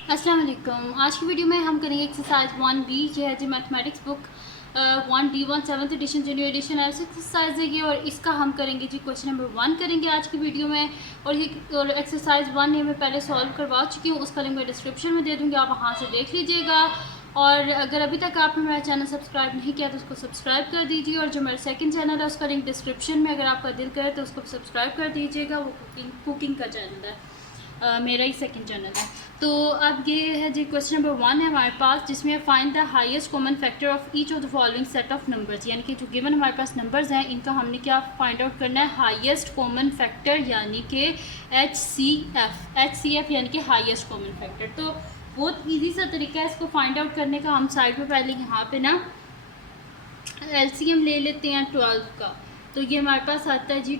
अस्सलाम वालेकुम। आज की वीडियो में हम करेंगे एक्सरसाइज 1B। ये है जी mathematics book 1D1 7th edition junior edition exercise है ये, और इसका हम करेंगे जी क्वेश्चन नंबर 1 करेंगे आज की वीडियो में। और ये एक्सरसाइज 1 ये मैं पहले सॉल्व करवा चुकी हूँ, उसका लिंक मैं डिस्क्रिप्शन में दे दूँगी, आप वहाँ से देख लीजिएगा। और अगर अभी तक आपने मेरा चैनल सब्सक्राइब नहीं किया तो उसको सब्सक्राइब कर दीजिए, और जो मेरा सेकंड चैनल है उसका लिंक डिस्क्रिप्शन में, अगर आपका दिल करे तो उसको सब्सक्राइब कर दीजिएगा। वो कुकिंग का चैनल है, मेरा ही सेकंड चैनल है। तो अब ये है जी क्वेश्चन नंबर 1 है हमारे पास, जिसमें find the highest common factor of each of the following set of numbers. यानी कि जो गिवन हमारे पास नंबर्स हैं इनका हमने क्या फाइंड आउट करना है, हाईएस्ट कॉमन फैक्टर, यानी कि HCF यानी कि हाईएस्ट कॉमन फैक्टर। तो बहुत ईजी सा तरीका है इसको फाइंड आउट करने का। हम साइड पे पहले यहाँ पे ना LCM ले लेते हैं 12 का। तो ये हमारे पास आता है जी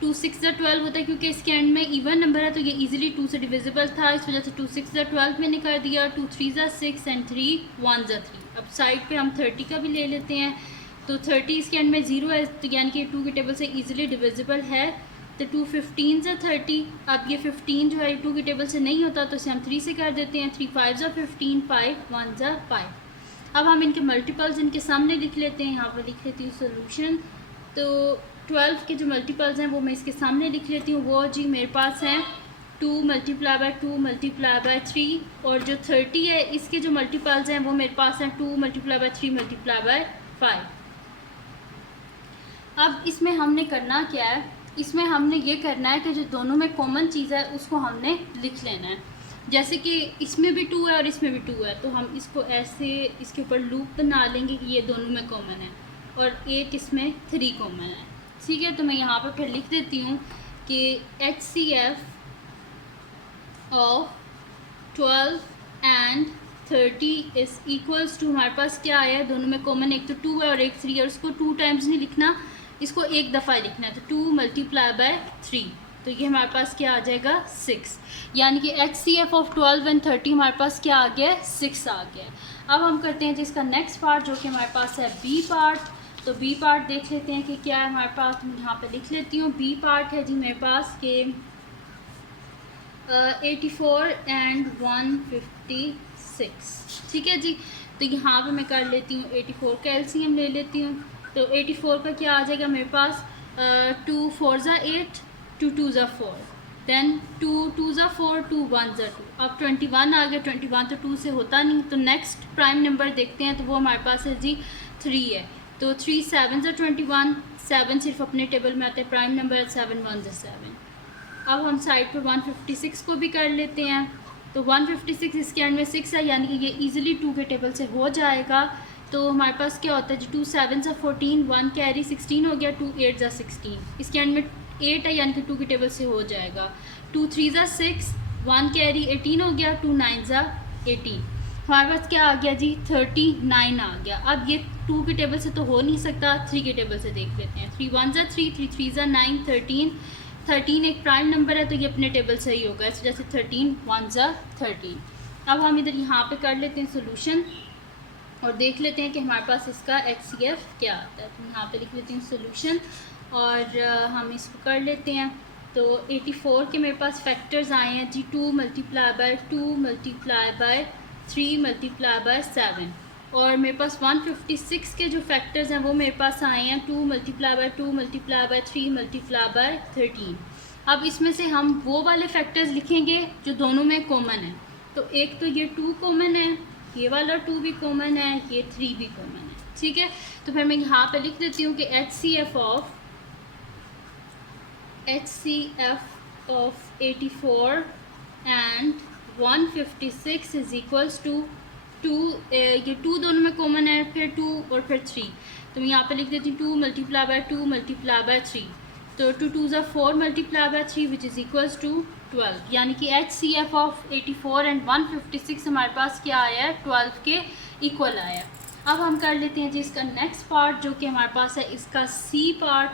2 6 12 होता है, क्योंकि इसके एंड में इवन नंबर है तो ये इजीली 2 से डिविजिबल था, इस वजह से 2 6 12 मैंने कर दिया। 2 3 6 एंड 3 1 3। अब साइड पे हम 30 का भी ले लेते हैं। तो 30 इसके एंड में 0 है, तो यानी कि 2 के टेबल से इजीली डिविजिबल है। तो 2 15 30। अब ये 15 जो है 2 के टेबल से नहीं होता, तो इसे हम 3 से कर देते हैं। 3 5 15, 5 1 5। अब हम इनके मल्टीपल्स इनके सामने लिख लेते हैं। यहाँ पर लिख लेती हूँ सोल्यूशन। तो 12 के जो मल्टीपल्स हैं वो मैं इसके सामने लिख लेती हूँ। वो जी मेरे पास हैं 2 × 2 × 3, और जो 30 है इसके जो मल्टीपल्स हैं वो मेरे पास हैं 2 × 3 × 5। अब इसमें हमने करना क्या है, इसमें हमने ये करना है कि जो दोनों में कॉमन चीज़ है उसको हमने लिख लेना है। जैसे कि इसमें भी 2 है और इसमें भी 2 है, तो हम इसको ऐसे इसके ऊपर लूप बना लेंगे कि ये दोनों में कॉमन है, और एक इसमें 3 कॉमन है। ठीक है, तो मैं यहाँ पर फिर लिख देती हूँ कि HCF of 12 and 30 is equals to, हमारे पास क्या आया है, दोनों में कॉमन एक तो 2 है और एक 3 है। उसको 2 टाइम्स नहीं लिखना, इसको एक दफ़ा लिखना है। तो 2 × 3, तो ये हमारे पास क्या आ जाएगा 6। यानी कि HCF ऑफ 12 एंड 30 हमारे पास क्या आ गया, 6 आ गया। अब हम करते हैं जिसका नेक्स्ट पार्ट, जो कि हमारे पास है B पार्ट। तो B पार्ट देख लेते हैं कि क्या है हमारे पास। मैं यहाँ पे लिख लेती हूँ। B पार्ट है जी मेरे पास के 84 एंड 156। ठीक है जी, तो यहाँ पे मैं कर लेती हूँ 84 का LCM ले लेती हूँ। तो 84 का क्या आ जाएगा मेरे पास, 2 4 8, 2 2 4, देन 2 2 4, 2 1 2। अब 21 आ गया। 21 तो 2 से होता नहीं, तो नेक्स्ट प्राइम नंबर देखते हैं, तो वो हमारे पास है जी 3 है। तो 3 7 21, 7 सिर्फ अपने टेबल में आते हैं, प्राइम नंबर 7 1 7। अब हम साइड पर 156 को भी कर लेते हैं। तो 156 इसके एंड में 6 है, यानी कि ये इजीली 2 के टेबल से हो जाएगा। तो हमारे पास क्या होता है जी 2 7 14, 1 कैरी 16 हो गया, 2 8 16। इसके एंड में 8 है, यानी कि 2 के टेबल से हो जाएगा। 2 3 6, 1 कैरी 18 हो गया, 2 9 18। हमारे पास क्या आ गया जी 39 आ गया। अब ये 2 के टेबल से तो हो नहीं सकता, 3 के टेबल से देख लेते हैं। 3 1 3, 3 3 9, 13। 13 एक प्राइम नंबर है, तो ये अपने टेबल से ही होगा, इस वजह से 13 1 13। अब हम इधर यहाँ पे कर लेते हैं सोल्यूशन, और देख लेते हैं कि हमारे पास इसका HCF क्या आता है। तो यहाँ पे लिख लेती हूँ सोल्यूशन, और हम इसको कर लेते हैं। तो 84 के मेरे पास फैक्टर्स आए हैं जी 2 × 2 × 3 × 7। और मेरे पास 156 के जो फैक्टर्स हैं वो मेरे पास आए हैं 2 × 2 × 3 × 13। अब इसमें से हम वो वाले फैक्टर्स लिखेंगे जो दोनों में कॉमन है। तो एक तो ये 2 कॉमन है, ये वाला 2 भी कॉमन है, ये 3 भी कॉमन है। ठीक है, तो फिर मैं यहाँ पे लिख देती हूँ कि HCF of 84 and 156 is equals to 2। ये 2 दोनों में कॉमन है, फिर 2 और फिर 3। तो मैं यहाँ पे लिख देती हूँ 2 × 2 × 3। तो 2 2 4 × 3 विच इज़ इक्वल्स टू 12। यानी कि HCF ऑफ 84 एंड 156 हमारे पास क्या आया है, 12 के इक्वल आया। अब हम कर लेते हैं जी इसका नेक्स्ट पार्ट, जो कि हमारे पास है इसका C पार्ट।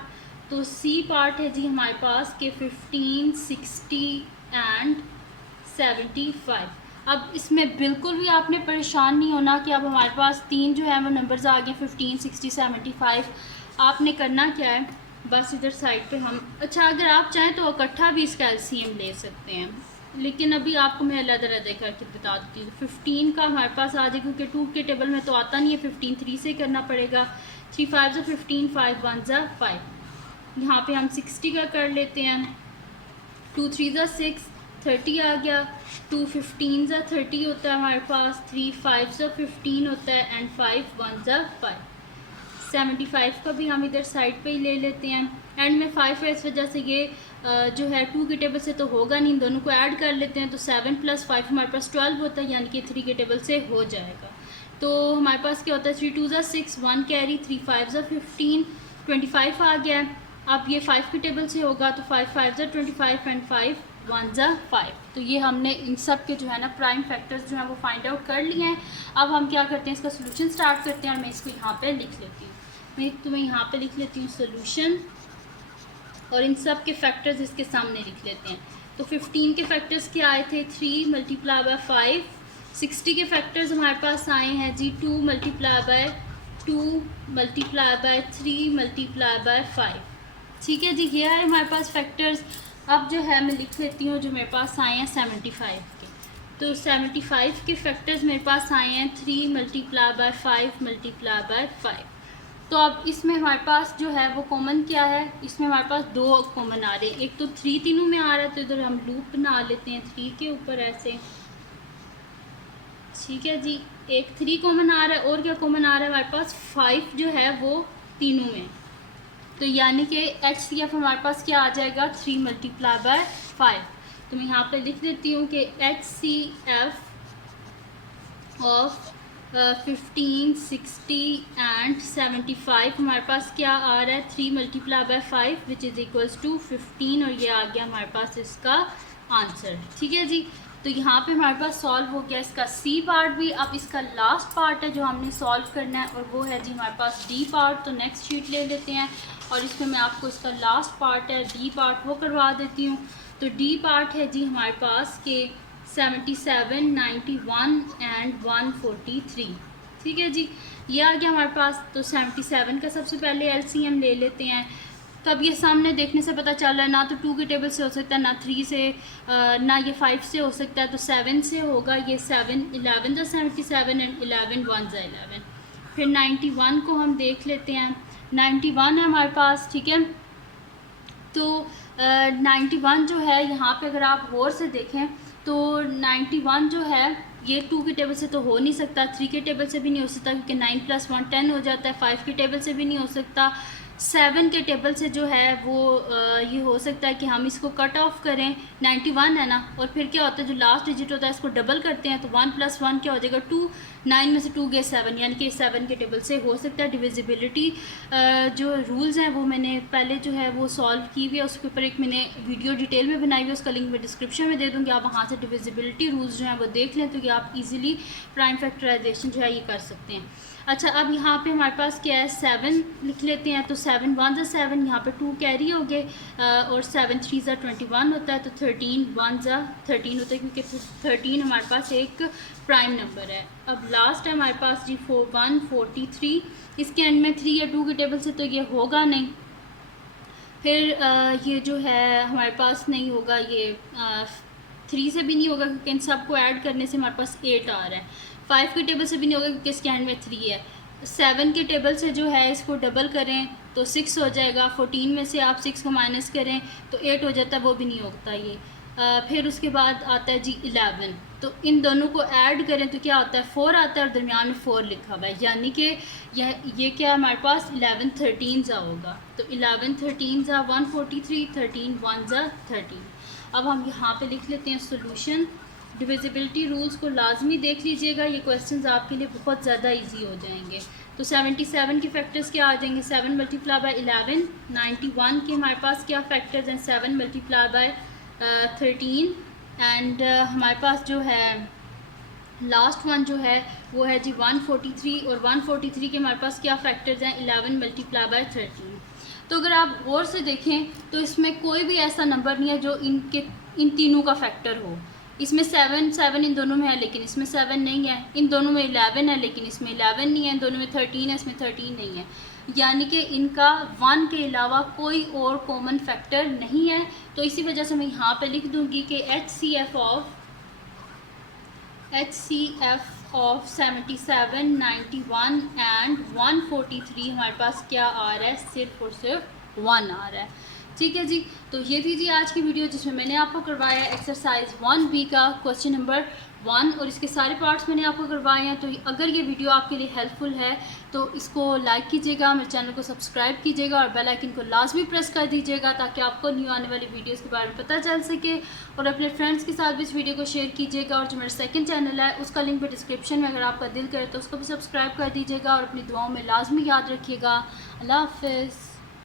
तो C पार्ट है जी हमारे पास के 15 60 एंड 75। अब इसमें बिल्कुल भी आपने परेशान नहीं होना कि अब हमारे पास 3 जो है वो नंबर्स आ गए 15 60 75। आपने करना क्या है, बस इधर साइड पे हम, अच्छा अगर आप चाहें तो इकट्ठा भी इसका LCM ले सकते हैं। लेकिन अभी आपको मैं अलग-अलग करके बता देती हूँ। 15 का हमारे पास आ जाए, क्योंकि 2 के टेबल में तो आता नहीं है, 15 3 से करना पड़ेगा। 3 5 ज़ा 15, 5 1 ज़ा 5। यहाँ पे हम 60 का कर लेते हैं। 2 3 ज़ा 6, 30 आ गया। 2 15 ज़ा 30 होता है हमारे पास। 3 5 ज़ा 15 होता है एंड 5 1 ज़ा 5। 75 का भी हम इधर साइड पे ही ले लेते हैं। एंड में 5 है, इस वजह से ये जो है 2 के टेबल से तो होगा नहीं, इन दोनों को ऐड कर लेते हैं। तो 7 + 5 हमारे पास 12 होता है, यानी कि 3 के टेबल से हो जाएगा। तो हमारे पास क्या होता है, 3 2 ज़ा 6, 1 कैरी, 3 5 ज़ा 15, 25 आ गया। अब ये 5 के टेबल से होगा, तो 5 5 ज़ा 25 एंड 5 1 ज़ा 5। तो ये हमने इन सब के जो है ना प्राइम फैक्टर्स जो हैं वो फाइंड आउट कर लिए हैं। अब हम क्या करते हैं, इसका सोल्यूशन स्टार्ट करते हैं। और मैं इसको यहाँ पे लिख लेती हूँ। मैं तुम्हें यहाँ पे लिख लेती हूँ सोल्यूशन, और इन सब के फैक्टर्स इसके सामने लिख लेते हैं। तो 15 के फैक्टर्स क्या आए थे, 3 × 5। 60 के फैक्टर्स हमारे पास आए हैं जी 2 × 2 × 3 × 5। ठीक है जी, ये है हमारे पास फैक्टर्स। अब जो है मैं लिख लेती हूँ जो मेरे पास आए हैं 75 के। तो 75 के फैक्टर्स मेरे पास आए हैं 3 × 5 × 5। तो अब इसमें हमारे पास जो है वो कॉमन क्या है, इसमें हमारे पास 2 कॉमन आ रहे हैं। एक तो 3 तीनों में आ रहा है, तो इधर हम लूप बना लेते हैं 3 के ऊपर ऐसे। ठीक है जी, एक 3 कॉमन आ रहा है, और क्या कॉमन आ रहा है हमारे पास, 5 जो है वो तीनों में। तो यानी कि HCF हमारे पास क्या आ जाएगा, 3 × 5। तो मैं यहाँ पे लिख देती हूँ कि HCF ऑफ 15, 60 एंड 75 हमारे पास क्या आ रहा है, 3 × 5 विच इज़ इक्वल्स टू 15। और ये आ गया हमारे पास इसका आंसर। ठीक है जी, तो यहाँ पे हमारे पास सॉल्व हो गया इसका C पार्ट भी। अब इसका लास्ट पार्ट है जो हमने सॉल्व करना है, और वो है जी हमारे पास D पार्ट। तो नेक्स्ट शीट ले लेते हैं, और इसमें मैं आपको इसका लास्ट पार्ट है D पार्ट वो करवा देती हूँ। तो D पार्ट है जी हमारे पास के 77, 91 एंड 143। ठीक है जी, ये आ गया हमारे पास। तो 77 का सबसे पहले LCM ले लेते हैं। तब ये सामने देखने से पता चल रहा है, ना तो 2 के टेबल से हो सकता है, ना 3 से, ना ये 5 से हो सकता है, तो 7 से होगा। ये 7 11 ज़ा 77 एंड 11 1 ज़ा 11। फिर 91 को हम देख लेते हैं। 91 है हमारे पास। ठीक है, तो 91 जो है यहाँ पे अगर आप गौर से देखें तो 91 जो है ये 2 के टेबल से तो हो नहीं सकता, 3 के टेबल से भी नहीं हो सकता, क्योंकि 9 + 1 10 हो जाता है। 5 के टेबल से भी नहीं हो सकता। 7 के टेबल से जो है वो ये हो सकता है कि हम इसको कट ऑफ करें। 91 है ना, और फिर क्या होता है, जो लास्ट डिजिट होता है इसको डबल करते हैं, तो 1 + 1 क्या हो जाएगा 2। 9 में से 2 गए 7, यानी कि 7 के टेबल से हो सकता है। डिविजिबिलिटी जो रूल्स हैं वो मैंने पहले जो है वो सॉल्व की हुई है, उसके ऊपर एक मैंने वीडियो डिटेल में बनाई हुई है, उसका लिंक मैं डिस्क्रिप्शन में दे दूँगी। आप वहाँ से डिविजिबिलिटी रूल्स जो हैं वो देख लें, तो कि आप इजीली प्राइम फैक्टराइजेशन जो है ये कर सकते हैं। अच्छा, अब यहाँ पे हमारे पास क्या है, 7 लिख लेते हैं। तो 7 1 ज़ा 7, यहाँ पे 2 कैरी हो गए, और 7 3 ज़ा 21 होता है। तो 13 1 ज़ा 13 होता है, क्योंकि 13 हमारे पास एक प्राइम नंबर है। अब लास्ट है हमारे पास जी 143। इसके एंड में 3 या 2 के टेबल से तो ये होगा नहीं। फिर ये जो है हमारे पास नहीं होगा, ये 3 से भी नहीं होगा, क्योंकि इन सबको ऐड करने से हमारे पास 8 आ रहा है। 5 के टेबल से भी नहीं होगा, क्योंकि इसके एंड में 3 है। 7 के टेबल से जो है इसको डबल करें तो 6 हो जाएगा। 14 में से आप 6 को माइनस करें तो 8 हो जाता है, वो भी नहीं होता ये। फिर उसके बाद आता है जी 11। तो इन दोनों को ऐड करें तो क्या होता है, 4 आता है, और दरमियान में 4 लिखा हुआ है, यानी कि ये क्या हमारे पास 11 13 ज़ा होगा। तो 11 13 ज़ा 143, 13 1 ज़ा 13। अब हम यहाँ पे लिख लेते हैं सोल्यूशन। डिविजिबिलिटी रूल्स को लाजमी देख लीजिएगा, ये क्वेश्चंस आपके लिए बहुत ज़्यादा इजी हो जाएंगे। तो 77 के फैक्टर्स क्या आ जाएंगे, 7 × 11। 91 के हमारे पास क्या फैक्टर्स हैं, 7 × 13। एंड हमारे पास जो है लास्ट वन जो है वो है जी 143, और 143 के हमारे पास क्या फैक्टर्स हैं, 11 × 13। तो अगर आप गौर से देखें तो इसमें कोई भी ऐसा नंबर नहीं है जो इन तीनों का फैक्टर हो। इसमें 7 7 इन दोनों में है, लेकिन इसमें 7 नहीं है। इन दोनों में 11 है, लेकिन इसमें 11 नहीं है। इन दोनों में 13 है, इसमें 13 नहीं है। यानी कि इनका 1 के अलावा कोई और कॉमन फैक्टर नहीं है। तो इसी वजह से मैं यहाँ पे लिख दूँगी कि HCF ऑफ 77, 91 एंड 143 हमारे पास क्या आ रहा है, सिर्फ और सिर्फ 1 आ रहा है। ठीक है जी, तो ये थी जी आज की वीडियो जिसमें मैंने आपको करवाया एक्सरसाइज 1B का क्वेश्चन नंबर 1 और इसके सारे पार्ट्स मैंने आपको करवाए हैं। तो अगर ये वीडियो आपके लिए हेल्पफुल है तो इसको लाइक कीजिएगा, मेरे चैनल को सब्सक्राइब कीजिएगा और बेल आइकन को लाजमी प्रेस कर दीजिएगा ताकि आपको न्यू आने वाली वीडियोस के बारे में पता चल सके। और अपने फ्रेंड्स के साथ भी इस वीडियो को शेयर कीजिएगा। और जो मेरा सेकंड चैनल है उसका लिंक भी डिस्क्रिप्शन में, अगर आपका दिल करे तो उसको भी सब्सक्राइब कर दीजिएगा और अपनी दुआओं में लाजमी याद रखिएगा। अल्लाह हाफ़िज़।